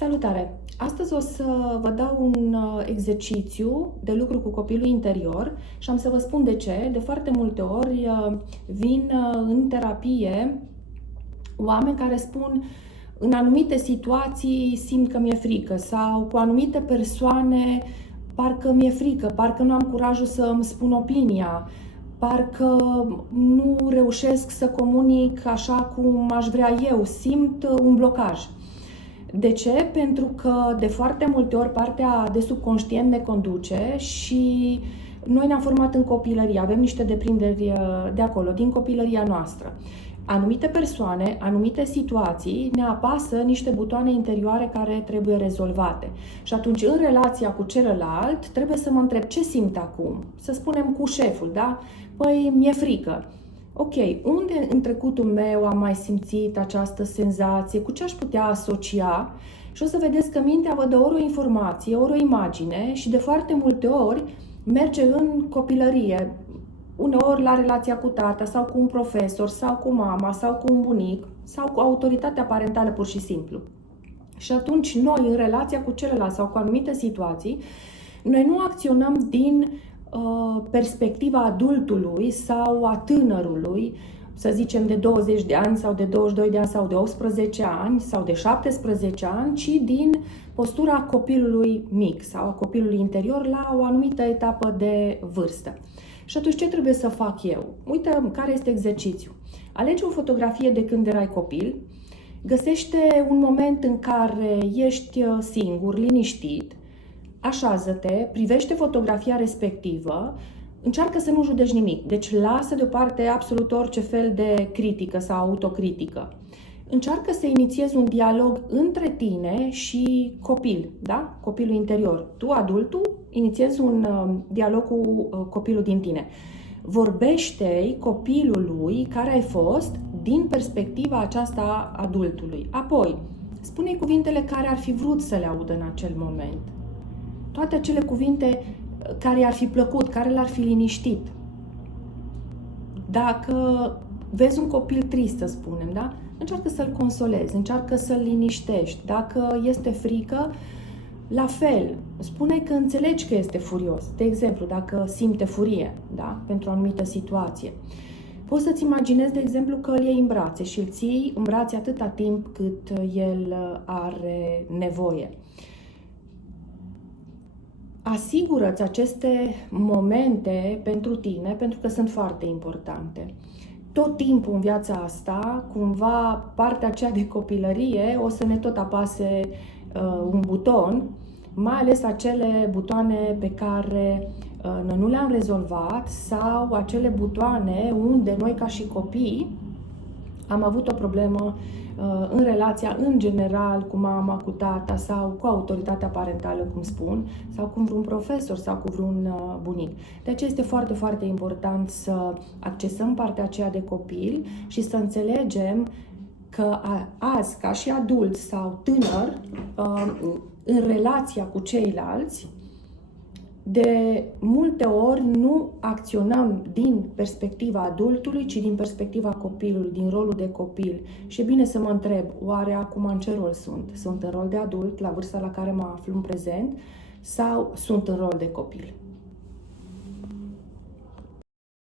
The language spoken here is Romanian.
Salutare! Astăzi o să vă dau un exercițiu de lucru cu copilul interior și am să vă spun de ce. De foarte multe ori vin în terapie oameni care spun în anumite situații simt că mi-e frică sau cu anumite persoane parcă mi-e frică, parcă nu am curajul să îmi spun opinia, parcă nu reușesc să comunic așa cum aș vrea eu, simt un blocaj. De ce? Pentru că de foarte multe ori partea de subconștient ne conduce și noi ne-am format în copilărie, avem niște deprinderi de acolo, din copilăria noastră. Anumite persoane, anumite situații ne apasă niște butoane interioare care trebuie rezolvate. Și atunci, în relația cu celălalt, trebuie să mă întreb ce simt acum. Să spunem cu șeful, da? Păi, mi-e frică. Ok, unde în trecutul meu am mai simțit această senzație? Cu ce aș putea asocia? Și o să vedeți că mintea vă dă ori o informație, ori o imagine și de foarte multe ori merge în copilărie. Uneori la relația cu tata sau cu un profesor sau cu mama sau cu un bunic sau cu autoritatea parentală pur și simplu. Și atunci noi în relația cu celălalt sau cu anumite situații, noi nu acționăm din perspectiva adultului sau a tânărului, să zicem de 20 de ani sau de 22 de ani sau de 18 ani sau de 17 ani, ci din postura copilului mic sau a copilului interior la o anumită etapă de vârstă. Și atunci ce trebuie să fac eu? Uite care este exercițiul. Alege o fotografie de când erai copil, găsește un moment în care ești singur, liniștit, așează-te, privește fotografia respectivă, încearcă să nu judeci nimic. Deci lasă deoparte absolut orice fel de critică sau autocritică. Încearcă să inițiezi un dialog între tine și copil, da? Copilul interior. Tu, adultul, inițiezi un dialog cu copilul din tine. Vorbește-i copilului care ai fost din perspectiva aceasta a adultului. Apoi, spune-i cuvintele care ar fi vrut să le audă în acel moment. Toate acele cuvinte care i-ar fi plăcut, care l-ar fi liniștit. Dacă vezi un copil trist, să spunem, da? Încearcă să-l consolezi, încearcă să-l liniștești. Dacă este frică, la fel, spune că înțelegi că este furios. De exemplu, dacă simte furie, da? Pentru o anumită situație. Poți să-ți imaginezi, de exemplu, că îl iei în brațe și îl ții în brațe atâta timp cât el are nevoie. Asigură-ți aceste momente pentru tine, pentru că sunt foarte importante. Tot timpul în viața asta, cumva, partea aceea de copilărie o să ne tot apase un buton, mai ales acele butoane pe care noi nu le-am rezolvat sau acele butoane unde noi ca și copii am avut o problemă în relația în general cu mama, cu tata sau cu autoritatea parentală, cum spun, sau cu vreun profesor sau cu vreun bunic. De aceea este foarte, foarte important să accesăm partea aceea de copil și să înțelegem că azi, ca și adult sau tânăr, în relația cu ceilalți, de multe ori nu acționăm din perspectiva adultului, ci din perspectiva copilului, din rolul de copil. Și e bine să mă întreb, oare acum în ce rol sunt? Sunt în rol de adult, la vârsta la care mă aflu în prezent, sau sunt în rol de copil?